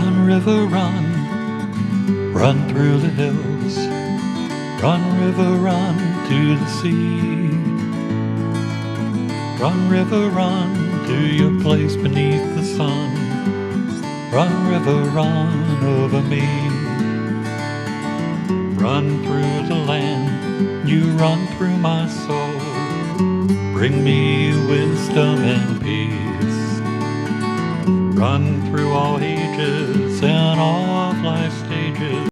Run, river, run, run through the hills. Run, river, run to the sea. Run, river, run to your place beneath the sun. Run, river, run over me. Run through the land, you run through my soul. Bring me wisdom and peace. Run through all ages and all of life's stages.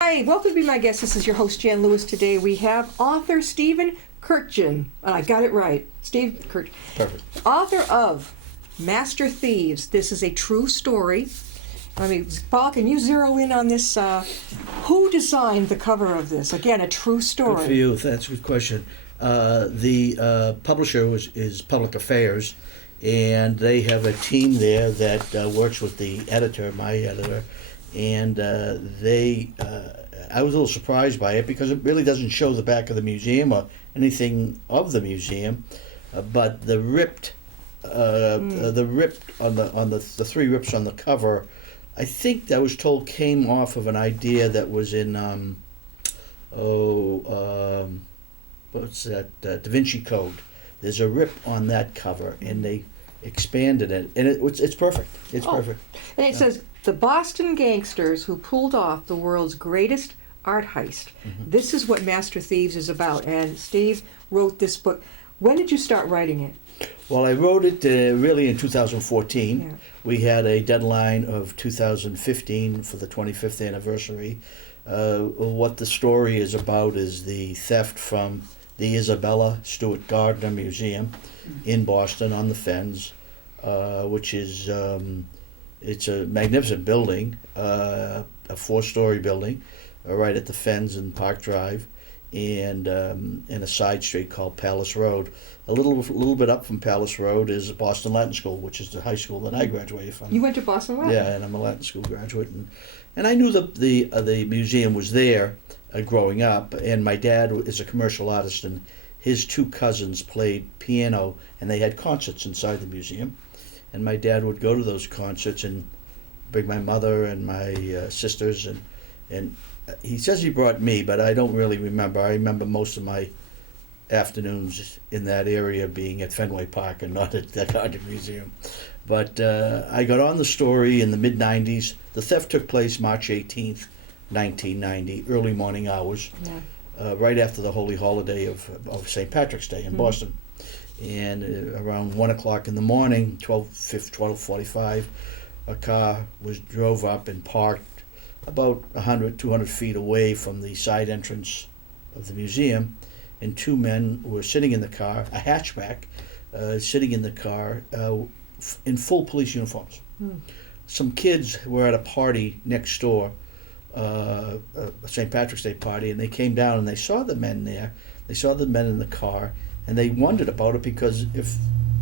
Hi, welcome to be my guest. This is your host, Jan Lewis. Today we have author Stephen Kurkjian. I got it right. Steve Kurkjian. Perfect. Author of Master Thieves. This is a true story. I mean, Paul, can you zero in on this? Who designed the cover of this? Again, a true story. Good for you. That's a good question. The publisher is Public Affairs, and they have a team there that works with the editor, my editor, and I was a little surprised by it because it really doesn't show the back of the museum or anything of the museum, but the ripped on the three rips on the cover, I think I was told came off of an idea that was in what's that Da Vinci Code. There's a rip on that cover, and they expanded it, and it's perfect. It's perfect. And it says, the Boston gangsters who pulled off the world's greatest art heist. Mm-hmm. This is what Master Thieves is about. And Steve wrote this book. When did you start writing it? Well, I wrote it really in 2014. Yeah. We had a deadline of 2015 for the 25th anniversary. What the story is about is the theft from the Isabella Stewart Gardner Museum in Boston on the Fens, which is it's a magnificent building, a 4-story building, right at the Fens and Park Drive, and in a side street called Palace Road. A little bit up from Palace Road is Boston Latin School, which is the high school that I graduated from. You went to Boston Latin? Yeah, and I'm a Latin school graduate, and I knew the museum was there growing up. And my dad is a commercial artist, and his two cousins played piano, and they had concerts inside the museum. And my dad would go to those concerts and bring my mother and my sisters, and he says he brought me, but I don't really remember. I remember most of my afternoons in that area being at Fenway Park and not at the Gardner Museum. But I got on the story in the mid-'90s. The theft took place March 18th, 1990, early morning hours, right after the holy holiday of St. Patrick's Day in Boston. And around 1 o'clock in the morning, 12:45, a car drove up and parked about 100, 200 feet away from the side entrance of the museum, and two men were sitting in the car, a hatchback, sitting in the car in full police uniforms. Some kids were at a party next door, a St. Patrick's Day party, and they came down and they saw the men there. They saw the men in the car, and they wondered about it because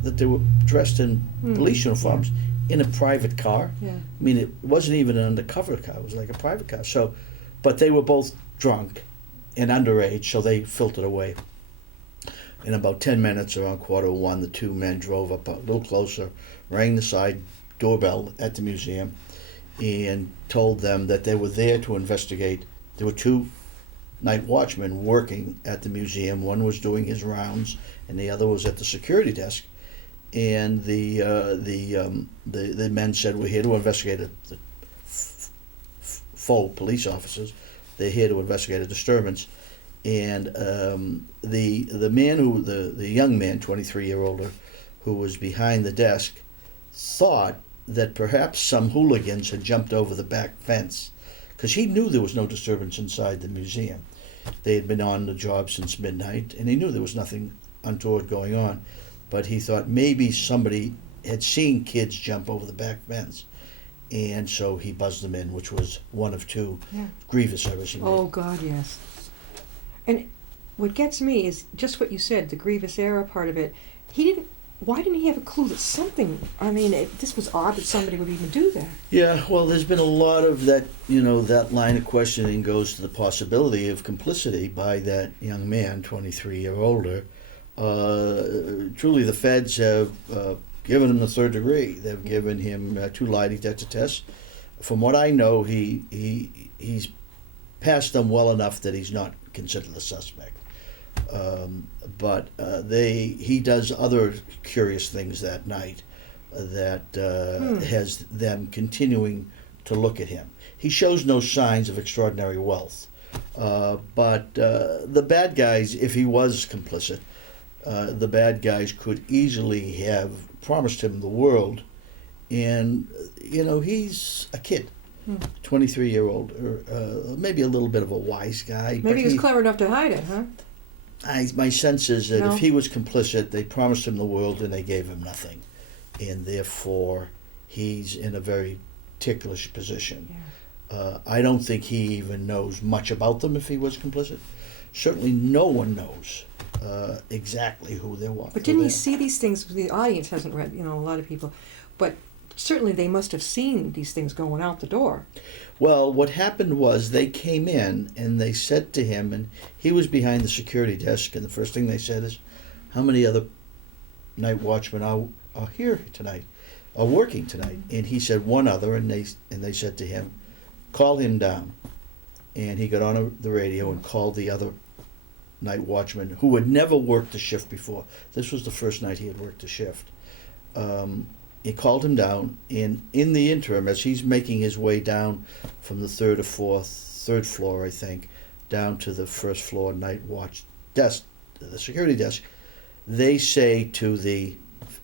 that they were dressed in police uniforms in a private car. Yeah. I mean, it wasn't even an undercover car. It was like a private car. So, but they were both drunk and underage, so they filtered away. In about 10 minutes, around 1:15, the two men drove up a little closer, rang the side doorbell at the museum, and told them that they were there to investigate. There were two night watchmen working at the museum. One was doing his rounds, and the other was at the security desk. And the men said, "We're here to investigate the faux police officers. They're here to investigate a disturbance." And the man the young man, 23-year-old, who was behind the desk, thought that perhaps some hooligans had jumped over the back fence, because he knew there was no disturbance inside the museum. They had been on the job since midnight, and he knew there was nothing untoward going on. But he thought maybe somebody had seen kids jump over the back fence, and so he buzzed them in, which was one of two grievous errors he made. Oh, God, yes. And what gets me is just what you said, the grievous error part of it. Why didn't he have a clue that something, this was odd that somebody would even do that? Yeah, well, there's been a lot of that, that line of questioning goes to the possibility of complicity by that young man, 23 or older. Truly, the feds have given him the third degree. They've given him 2 lie detector tests. from what I know, he's passed them well enough that he's not considered a suspect. But he does other curious things that night that has them continuing to look at him. He shows no signs of extraordinary wealth. But the bad guys, if he was complicit, the bad guys could easily have promised him the world. And, he's a kid, 23-year-old, or maybe a little bit of a wise guy. Maybe he was clever enough to hide it, huh? My sense is that No? if he was complicit, they promised him the world and they gave him nothing. And therefore, he's in a very ticklish position. Yeah. I don't think he even knows much about them if he was complicit. Certainly no one knows exactly who they were. But didn't he see these things? The audience hasn't read, a lot of people. But certainly they must have seen these things going out the door. Well, what happened was they came in and they said to him, and he was behind the security desk, and the first thing they said is, how many other night watchmen are here tonight, are working tonight? And he said one other, and they said to him, call him down. And he got on the radio and called the other night watchman who had never worked a shift before. This was the first night he had worked a shift. He called him down, and in the interim, as he's making his way down from the third floor, I think, down to the first floor night watch desk, the security desk, they say to the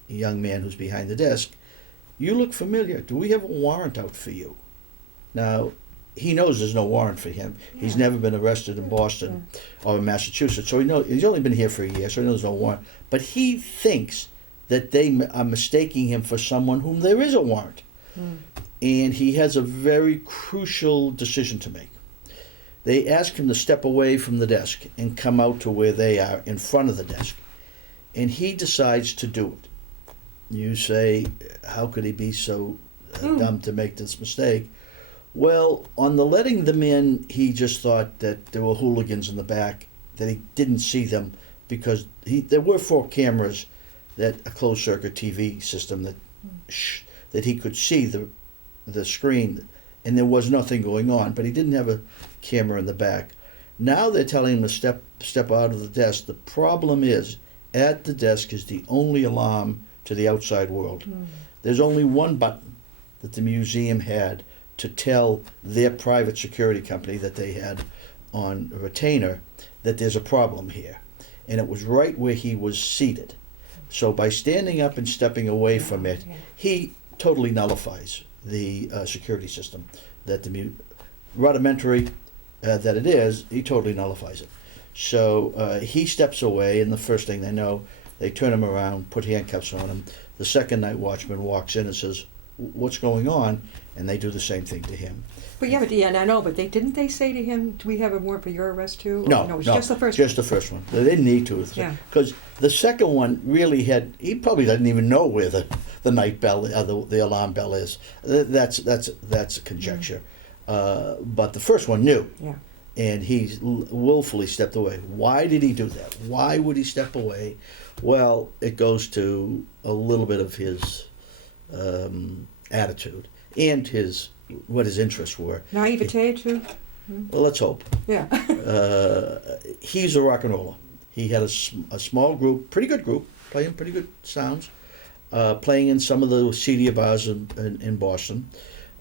young man who's behind the desk, you look familiar. Do we have a warrant out for you? Now, he knows there's no warrant for him. Yeah. He's never been arrested in Boston or in Massachusetts, so he's only been here for a year, so he knows there's no warrant. But he thinks that they are mistaking him for someone whom there is a warrant. And he has a very crucial decision to make. They ask him to step away from the desk and come out to where they are in front of the desk. And he decides to do it. You say, how could he be so dumb to make this mistake? Well, on the letting them in, he just thought that there were hooligans in the back, that he didn't see them because there were 4 cameras, that a closed circuit TV system that he could see the screen, and there was nothing going on, but he didn't have a camera in the back. Now they're telling him to step out of the desk. The problem is, at the desk is the only alarm to the outside world. There's only one button that the museum had to tell their private security company that they had on a retainer that there's a problem here. And it was right where he was seated. So by standing up and stepping away from it, he totally nullifies the security system. That the rudimentary that it is, he totally nullifies it. So he steps away, and the first thing they know, they turn him around, put handcuffs on him. The second night watchman walks in and says, what's going on? And they do the same thing to him. But I know, but didn't they say to him, do we have a warrant for your arrest too? No, it was just the first Just the first one. They didn't need to. Because the second one really he probably doesn't even know where the night bell, the alarm bell is. That's a conjecture. But the first one knew. Yeah. And he willfully stepped away. Why did he do that? Why would he step away? Well, it goes to a little bit of his attitude and what his interests were. Naivete too? Well, let's hope. Yeah. He's a rock and roller. He had a small group, pretty good group, playing pretty good sounds, playing in some of the seedier bars in Boston.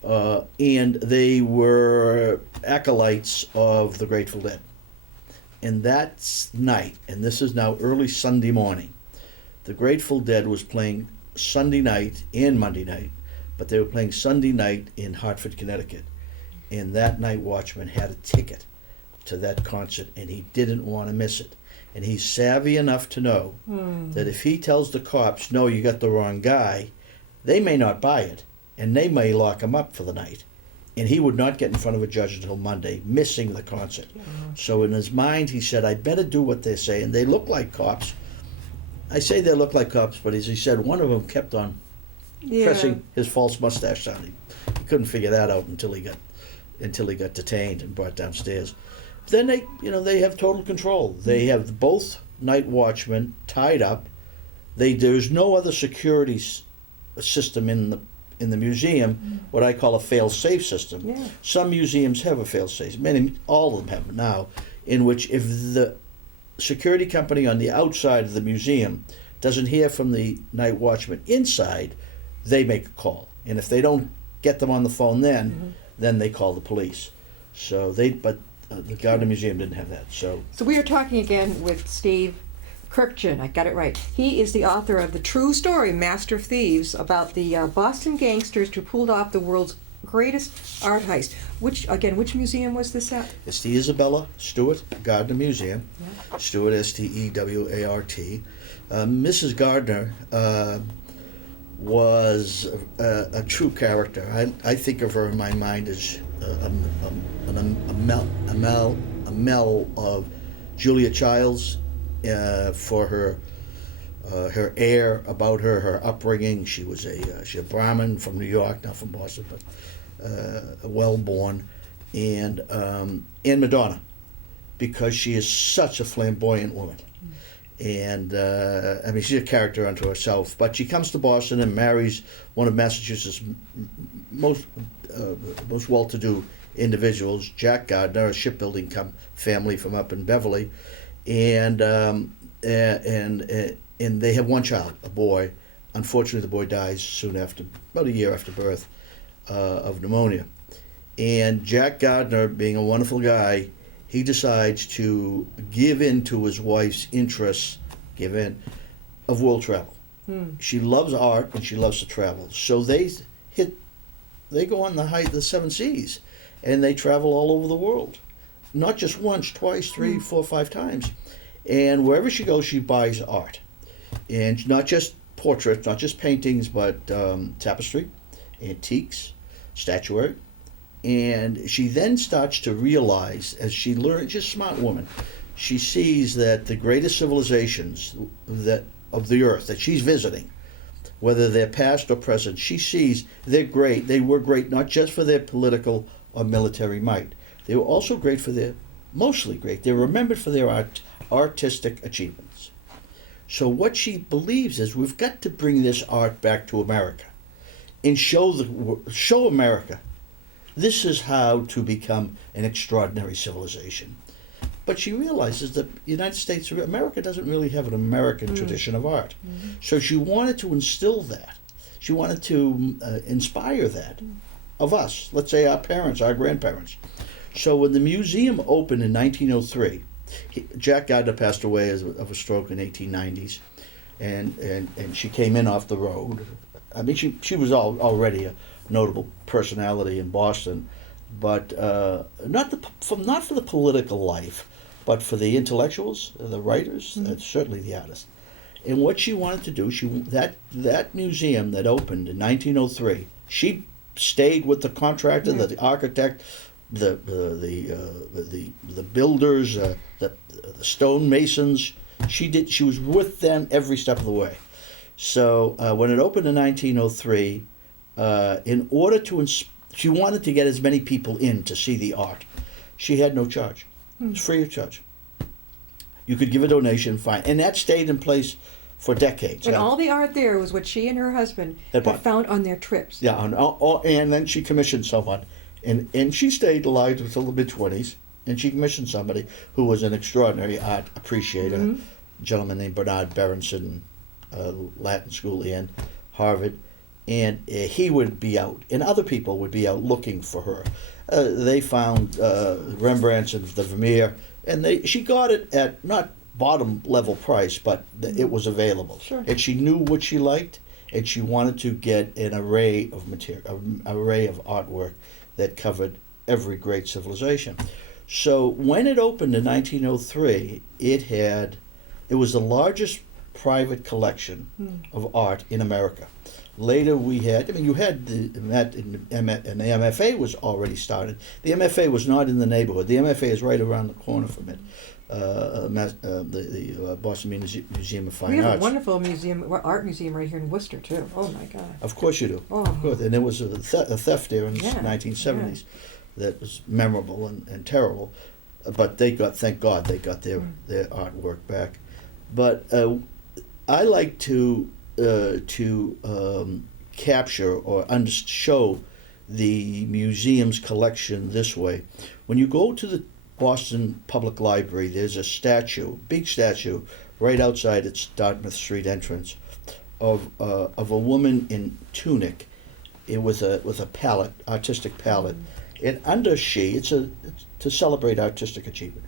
And they were acolytes of the Grateful Dead. And that night, and this is now early Sunday morning, the Grateful Dead was playing Sunday night and Monday night, but they were playing Sunday night in Hartford, Connecticut. And that night watchman had a ticket to that concert, and he didn't want to miss it. And he's savvy enough to know that if he tells the cops, no, you got the wrong guy, they may not buy it, and they may lock him up for the night. And he would not get in front of a judge until Monday, missing the concert. So in his mind, he said, I better do what they say. And they look like cops. I say they look like cops, but as he said, one of them kept on pressing his false mustache down. He couldn't figure that out until he got detained and brought downstairs. Then they have total control. They have both night watchmen tied up. There's no other security system in in the museum what I call a fail-safe system. Yeah. Some museums have a fail-safe. All of them have now, in which if the security company on the outside of the museum doesn't hear from the night watchman inside, they make a call. And if they don't get them on the phone then they call the police. So the Gardner Museum didn't have that. So we are talking again with Steve Kurkjian. I got it right. He is the author of the true story, Master of Thieves, about the Boston gangsters who pulled off the world's greatest art heist. Which museum was this at? it's the Isabella Stewart Gardner Museum. Yeah. Stewart, Stewart. Mrs. Gardner was a true character. I think of her in my mind as a mel of Julia Childs for her air about her upbringing. She was a Brahmin from New York, not from Boston, but well-born, and Madonna, because she is such a flamboyant woman. And she's a character unto herself. But she comes to Boston and marries one of Massachusetts' most well-to-do individuals, Jack Gardner, a shipbuilding family from up in Beverly, and they have one child, a boy. Unfortunately, the boy dies soon after, about a year after birth, of pneumonia. And Jack Gardner, being a wonderful guy, he decides to give in to his wife's interests, of world travel. She loves art and she loves to travel. So they go on the 7 seas, and they travel all over the world. Not just once, twice, 3, 4, 5 times. And wherever she goes, she buys art. And not just portraits, not just paintings, but tapestry, antiques, statuary. And she then starts to realize, as she learns, she's a smart woman, she sees that the greatest civilizations of the earth that she's visiting, whether they're past or present, she sees they're great. They were great not just for their political or military might. They were also great mostly great. They're remembered for their artistic achievements. So what she believes is we've got to bring this art back to America and show America this is how to become an extraordinary civilization. But she realizes that America doesn't really have an American tradition of art. So she wanted to instill that. She wanted to inspire that of us, let's say our parents, our grandparents. So when the museum opened in 1903, Jack Gardner passed away of a stroke in 1890s, and she came in off the road. I mean, she was already a notable personality in Boston, but not for the political life, but for the intellectuals, the writers, certainly the artists. And what she wanted to do, that museum that opened in 1903, she stayed with the contractor, the architect, the builders, the stonemasons. She was with them every step of the way. So when it opened in 1903, in order to she wanted to get as many people in to see the art. She had no charge. It was free of charge. You could give a donation, fine, and that stayed in place for decades. And all the art there was what she and her husband had found on their trips. Yeah, and then she commissioned someone, and she stayed alive until the mid-20s, and she commissioned somebody who was an extraordinary art appreciator, a gentleman named Bernard Berenson, Latin school and Harvard, and he would be out, and other people would be out looking for her. They found Rembrandt's and the Vermeer, and she got it at not bottom level price, but it was available. Sure. And she knew what she liked, and she wanted to get an array of artwork that covered every great civilization. So when it opened in 1903, it was the largest private collection of art in America. Later we had, and the MFA was already started. The MFA was not in the neighborhood. The MFA is right around the corner from it. The Boston Museum of Fine Arts. We have a wonderful art museum right here in Worcester too. Oh my God! Of course you do. Oh. Of course. And there was a theft there in the 1970s that was memorable and terrible. But thank God, they got their artwork back. But I like to capture or show the museum's collection this way. When you go to the Boston Public Library, there's a statue, big statue, right outside its Dartmouth Street entrance, of a woman in tunic, with a palette, artistic palette, and under she, it's to celebrate artistic achievement.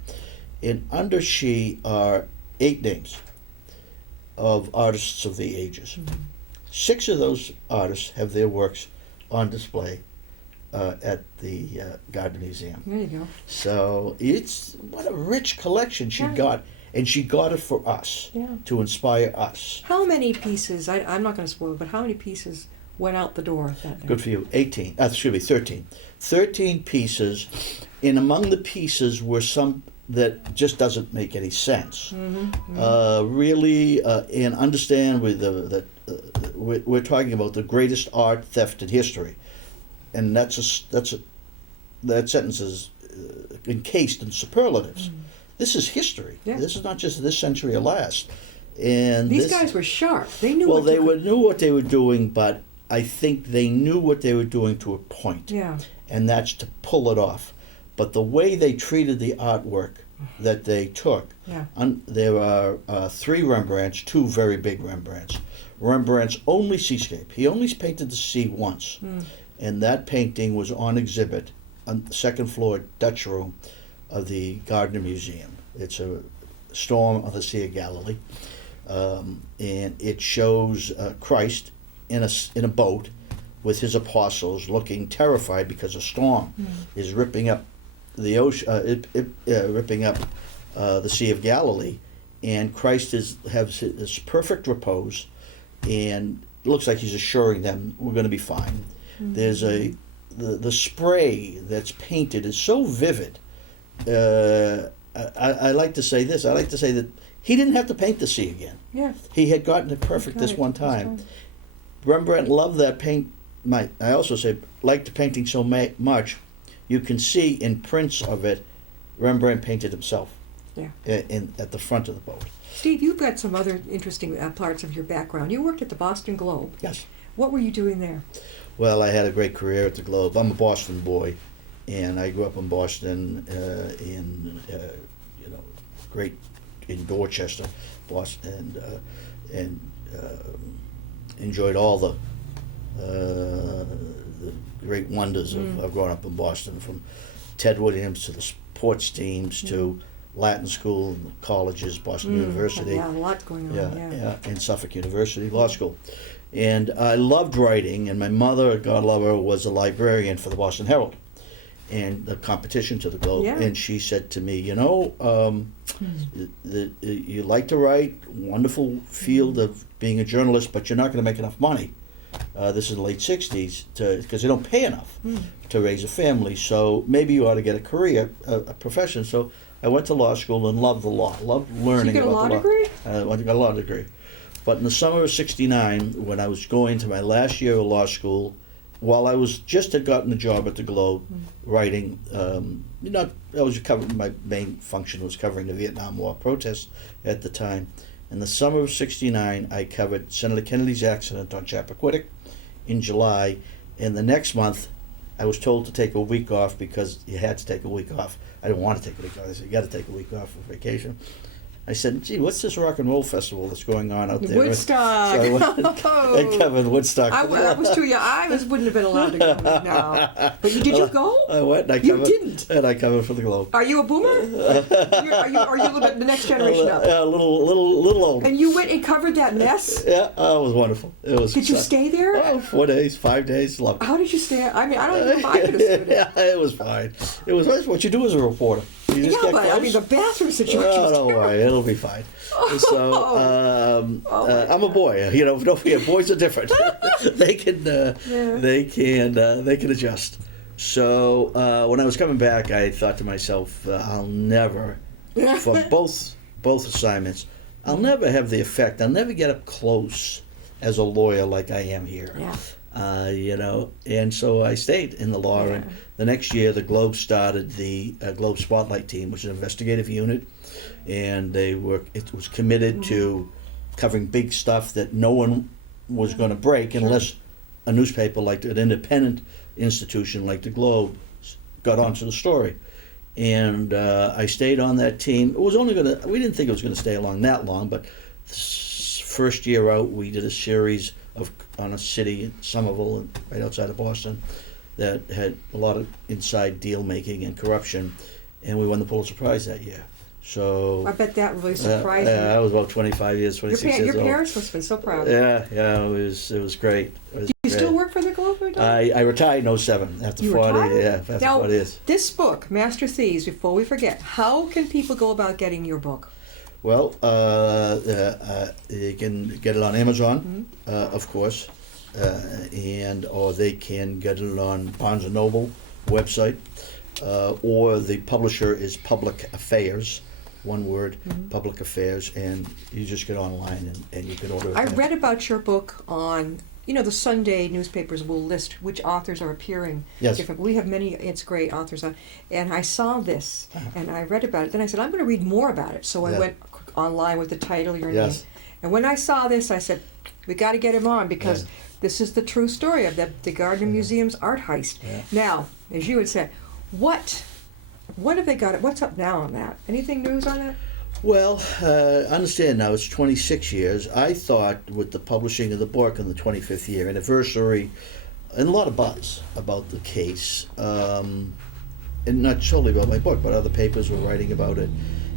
And under she are 8 names of artists of the ages. 6 of those artists have their works on display at the Gardner Museum. There you go. So what a rich collection she got, and she got it for us to inspire us. How many pieces? I'm not going to spoil it, but how many pieces went out the door that day? Good for you. 13. 13 pieces, and among the pieces were some that just doesn't make any sense. Really, and understand we're talking about the greatest art theft in history, and that sentence is encased in superlatives. This is history. Yeah. This is not just this century or last. And these guys were sharp. They knew. Well, knew what they were doing, but I think they knew what they were doing to a point. Yeah. And that's to pull it off. But the way they treated the artwork that they took, there are 3 Rembrandts, 2 very big Rembrandts. Rembrandt's only seascape. He only painted the sea once. And that painting was on exhibit on the 2nd floor Dutch room of the Gardner Museum. It's a storm of the Sea of Galilee. And it shows Christ in a boat with his apostles looking terrified because a storm is ripping up the ocean, ripping up the Sea of Galilee, and Christ has this perfect repose, and it looks like he's assuring them we're going to be fine. There's the spray that's painted is so vivid. I like to say this. I like to say that he didn't have to paint the sea again. Yeah. He had gotten it perfect this one time. Rembrandt loved that paint. I also say liked the painting so much. You can see in prints of it, Rembrandt painted himself. Yeah. At the front of the boat. Steve, you've got some other interesting parts of your background. You worked at the Boston Globe. Yes. What were you doing there? Well, I had a great career at the Globe. I'm a Boston boy, and I grew up in Boston, great in Dorchester, Boston, and enjoyed all the great wonders of growing up in Boston, from Ted Williams to the sports teams to Latin school, colleges, Boston University. Yeah, a lot going on. And Suffolk University Law School. And I loved writing, and my mother, God love her, was a librarian for the Boston Herald and the competition to the Globe. Yeah. And she said to me, you like to write, wonderful field of being a journalist, but you're not going to make enough money. This is the late 60s, because they don't pay enough to raise a family. So maybe you ought to get a career, a profession. So I went to law school and loved the law, loved learning about the law. I got a law degree. But in the summer of '69, when I was going to my last year of law school, while I had gotten a job at the Globe, writing, my main function was covering the Vietnam War protests at the time. In the summer of '69, I covered Senator Kennedy's accident on Chappaquiddick in July, and the next month, I was told to take a week off because you had to take a week off. I didn't want to take a week off. They said, you got to take a week off for vacation. I said, gee, what's this rock and roll festival that's going on out there? Woodstock. So I went and covered Woodstock. I was too young. wouldn't have been allowed to go. No. But did you go? I went and I You covered. didn't? And I covered for the Globe. Are you a boomer? Are you a little bit the next generation up? Yeah, a little older. And you went and covered that mess? Yeah, it was wonderful. It was. Did you stay there? Oh, 4 days, 5 days, loved it. How did you stay? I mean, I don't even know if I could have stood it. Yeah, it was fine. It was what you do as a reporter. You just Yeah, get but I mean, the bathroom situation Oh, was don't terrible. worry, it'll be fine. So I'm a boy. Don't forget, boys are different. they can adjust. So when I was coming back, I thought to myself, I'll never, for both assignments, I'll never have the effect. I'll never get up close as a lawyer like I am here. Yeah. And so I stayed in the law. Yeah. And the next year, the Globe started the Globe Spotlight Team, which is an investigative unit, and it was committed to covering big stuff that no one was going to break unless a newspaper like an independent institution like the Globe got onto the story. And I stayed on that team. It was only we didn't think it was going to stay along that long, but first year out, we did a series on a city in Somerville, right outside of Boston, that had a lot of inside deal making and corruption, and we won the Pulitzer Prize that year. So I bet that really surprised you. I was about 25 years, 26 years Your old. parents must have been so proud. Yeah, it was great. It was Do you great. still work for the Globe? Or don't? I retired in 07 after You 40. retired? Yeah, after Now, 40 years. this book, Master Thieves, before we forget, how can people go about getting your book? Well, you can get it on Amazon, of course, or they can get it on Barnes & Noble website, or the publisher is Public Affairs, one word, Public Affairs, and you just get online and you can order it. I there. read about your book on, the Sunday newspapers will list which authors are appearing. Yes. Different. We have many, it's great authors on, and I saw this, and I read about it. Then I said, I'm going to read more about it. So I Yeah. went online with the title, your Yes. name. And when I saw this, I said, we got to get him on because Yeah. this is the true story of the Gardner Museum's art heist. Yeah. Now, as you had said, what have they got? What's up now on that? Anything news on that? Well, understand now, it's 26 years. I thought with the publishing of the book on the 25th year anniversary, and a lot of buzz about the case, and not solely about my book, but other papers were writing about it.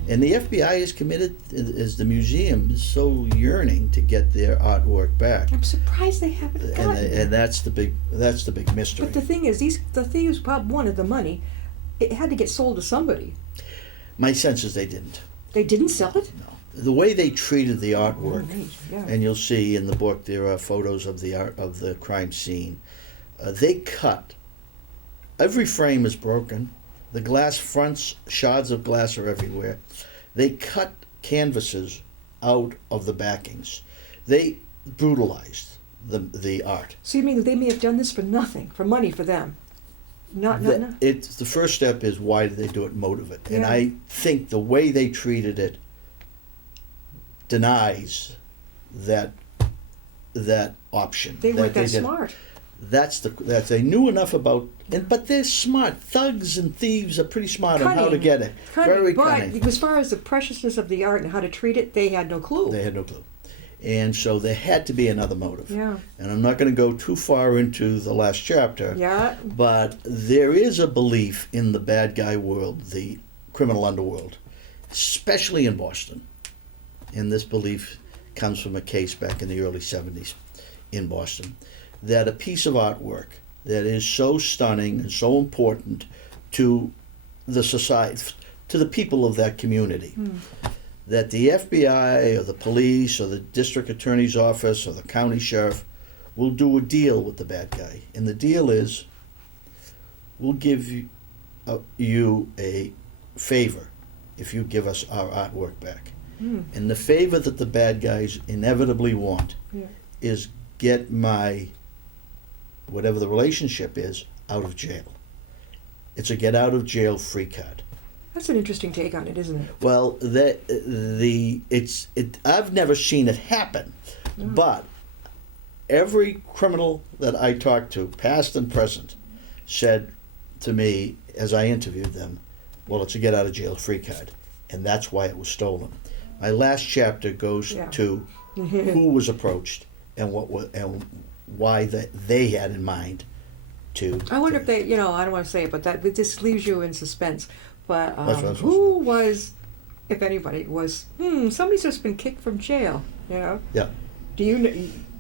And the FBI is committed, as the museum is so yearning to get their artwork back. I'm surprised they haven't gotten it. And that's the big mystery. But the thing is, the thieves probably wanted the money. It had to get sold to somebody. My sense is they didn't. They didn't sell it? No. The way they treated the artwork, Right, yeah. and you'll see in the book there are photos of the crime scene. They cut. Every frame is broken. The glass fronts, shards of glass are everywhere. They cut canvases out of the backings. They brutalized the art. So you mean that they may have done this for nothing, for money for them? Not. It's the first step is why did they do it? Motive it, and Yeah. I think the way they treated it denies that option. They weren't that did- smart. That's they knew enough about, but they're smart. Thugs and thieves are pretty smart on how to Cunning. get it. Very cunning. But as far as the preciousness of the art and how to treat it, they had no clue. They had no clue, and so there had to be another motive. Yeah. And I'm not going to go too far into the last chapter. Yeah. But there is a belief in the bad guy world, the criminal underworld, especially in Boston. And this belief comes from a case back in the early 70s in Boston, that a piece of artwork that is so stunning and so important to the society, to the people of that community, that the FBI or the police or the district attorney's office or the county sheriff will do a deal with the bad guy. And the deal is, we'll give you a favor if you give us our artwork back. And the favor that the bad guys inevitably want is get my, whatever the relationship is, out of jail. It's a get out of jail free card. That's an interesting take on it, isn't it? Well, I've never seen it happen, but every criminal that I talked to, past and present, said to me as I interviewed them, well, it's a get out of jail free card, and that's why it was stolen. My last chapter goes to who was approached and why they had in mind to. I wonder if they, I don't want to say it, but this leaves you in suspense. But That's what I was who was, if anybody, was, somebody's just been kicked from jail, Yeah. Do you know?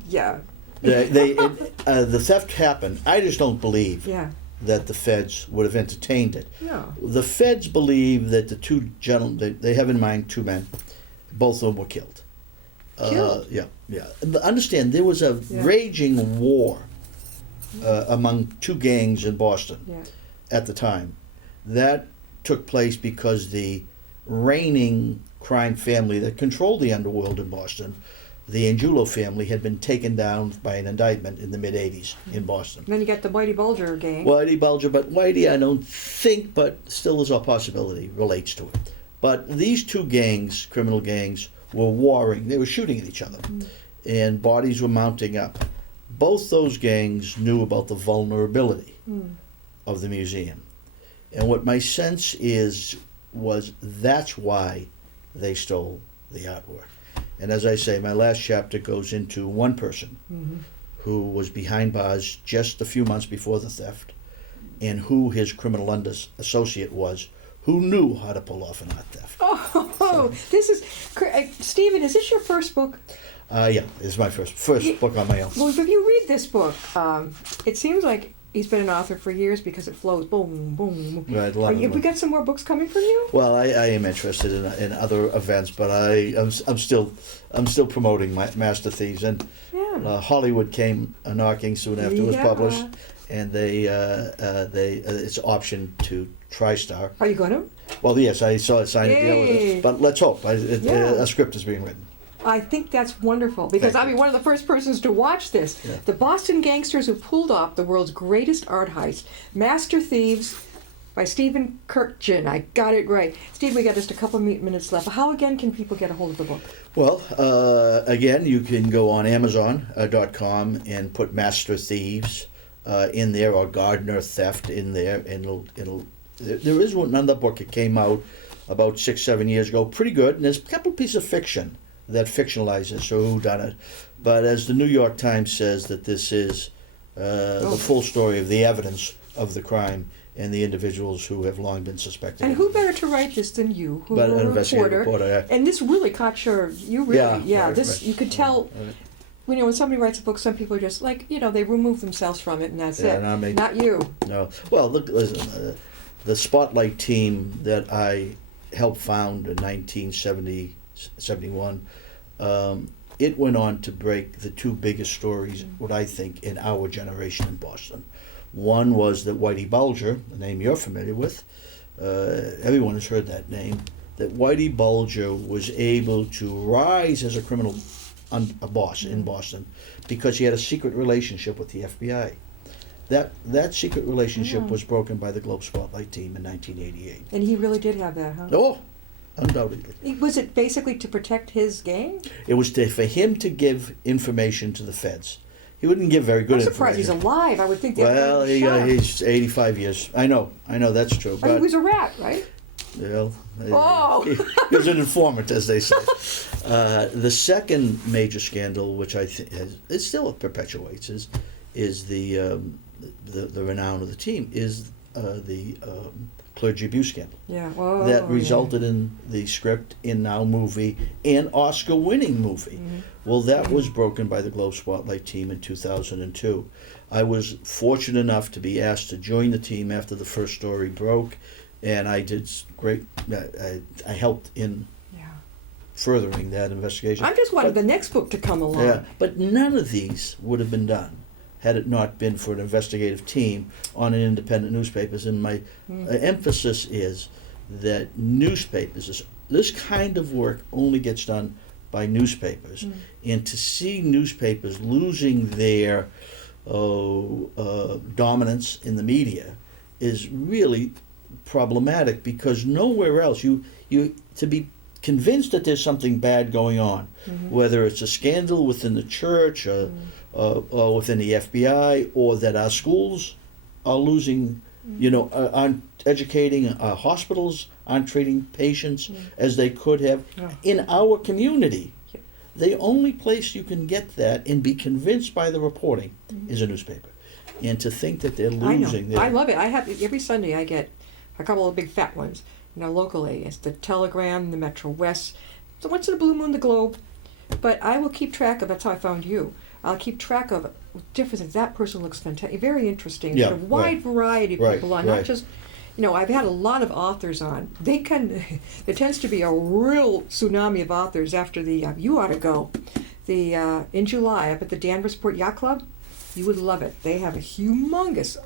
Yeah. The theft happened. I just don't believe Yeah. that the feds would have entertained it. No. The feds believe that the two gentlemen, they have in mind two men, both of them were killed. Killed? Yeah. But understand, there was a raging war among two gangs in Boston at the time. That took place because the reigning crime family that controlled the underworld in Boston, the Angulo family, had been taken down by an indictment in the mid-'80s in Boston. And then you got the Whitey Bulger gang. Whitey Bulger, but Whitey I don't think, but still there's a possibility, relates to it. But these two gangs, criminal gangs, were warring. They were shooting at each other, and bodies were mounting up. both those gangs knew about the vulnerability of the museum. And what my sense was that's why they stole the artwork. And as I say, my last chapter goes into one person who was behind bars just a few months before the theft, and who his criminal associate was, who knew how to pull off an art theft. Oh, this is Stephen. Is this your first book? Yeah, it's my first book on my own. Well, if you read this book, it seems like he's been an author for years because it flows boom, boom. Right, Have we got some more books coming from you? Well, I am interested in other events, but I'm still promoting my Master Thieves, and Hollywood came knocking soon after it was published, and they it's optioned to TriStar. Are you going to? Well, yes, I saw it signed a deal with it, but let's hope a script is being written. I think that's wonderful because I'll be one of the first persons to watch this. Yeah. The Boston Gangsters Who Pulled Off the World's Greatest Art Heist, Master Thieves by Stephen Kurkjian. I got it right. Steve, we got just a couple minutes left. How again can people get a hold of the book? Well, again, you can go on Amazon.com and put Master Thieves in there, or Gardner Theft in there, and it'll. There is another book that came out about 6-7 years ago, pretty good, and there's a couple pieces of fiction that fictionalizes who done it. But as the New York Times says, that this is the full story of the evidence of the crime and the individuals who have long been suspected. And who better to write this than you, who But are an a investigative reporter? reporter, yeah. And this really caught you really, Right, this, you could tell, Right. you know, when somebody writes a book, some people are just like, you know, they remove themselves from it and that's it. Not you. No. Well, look, listen, the Spotlight team that I helped found in 1971, it went on to break the two biggest stories, what I think, in our generation in Boston. One was that Whitey Bulger, a name you're familiar with, everyone has heard that name, that Whitey Bulger was able to rise as a criminal boss in Boston because he had a secret relationship with the FBI. That secret relationship was broken by the Globe Spotlight team in 1988. And he really did have that, huh? Oh, undoubtedly. Was it basically to protect his gang? It was for him to give information to the feds. He wouldn't give very good I'm surprised information. he's alive. I would think they'd Well, be shocked. he's 85 years. I know, that's true. I mean, But he was a rat, right? well, Oh! he was an informant, as they say. The second major scandal, which I think it still perpetuates, is the renown of the team, is the clergy abuse scandal. Yeah. Whoa, That resulted in the script in now movie and Oscar-winning movie. Well, that was broken by the Globe Spotlight team in 2002. I was fortunate enough to be asked to join the team after the first story broke, and I did great. I helped in furthering that investigation. I just wanted the next book to come along. Yeah, but none of these would have been done had it not been for an investigative team on an independent newspapers. And my emphasis is that newspapers, this kind of work only gets done by newspapers. And to see newspapers losing their dominance in the media is really problematic, because nowhere else, you to be convinced that there's something bad going on, whether it's a scandal within the church or within the FBI, or that our schools are losing, aren't educating, hospitals aren't treating patients as they could have in our community. The only place you can get that and be convinced by the reporting is a newspaper. And to think that they're losing I love it. I have every Sunday I get a couple of big fat ones, locally. It's the Telegram, the Metro West, so once in a blue moon, the Globe. But I will keep track of, that's how I found you. I'll keep track of different things. That person looks fantastic, very interesting. Yeah, a wide variety of people on, not right. just, I've had a lot of authors on. There tends to be a real tsunami of authors after the, you ought to go, in July up at the Danversport Yacht Club. You would love it. They have a humongous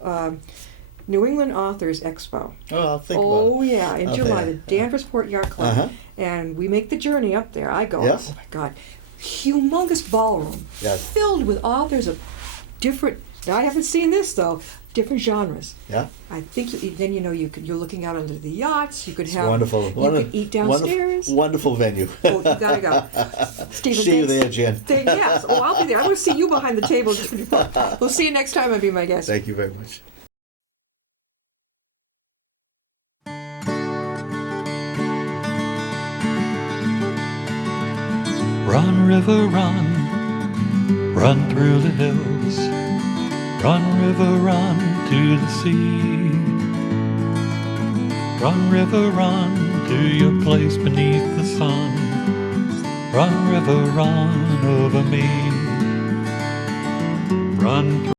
New England Authors Expo. Oh, I'll think about it. Oh, yeah, in July, the Danversport Yacht Club. And we make the journey up there. I go, Yes. oh my God. Humongous ballroom Yes. filled with authors of different Now, I haven't seen this though. Different genres. Yeah. I think then you're looking out onto the yachts. You could have Wonderful. You could eat downstairs. Wonderful venue. Oh, you gotta go, Stephen. See you thanks. there, Jen. Yes. Oh, I'll be there. I'm going to see you behind the table. We'll see you next time. I'll be my guest. Thank you very much. Run, river, run, run through the hills. Run, river, run to the sea. Run, river, run to your place beneath the sun. Run, river, run over me. Run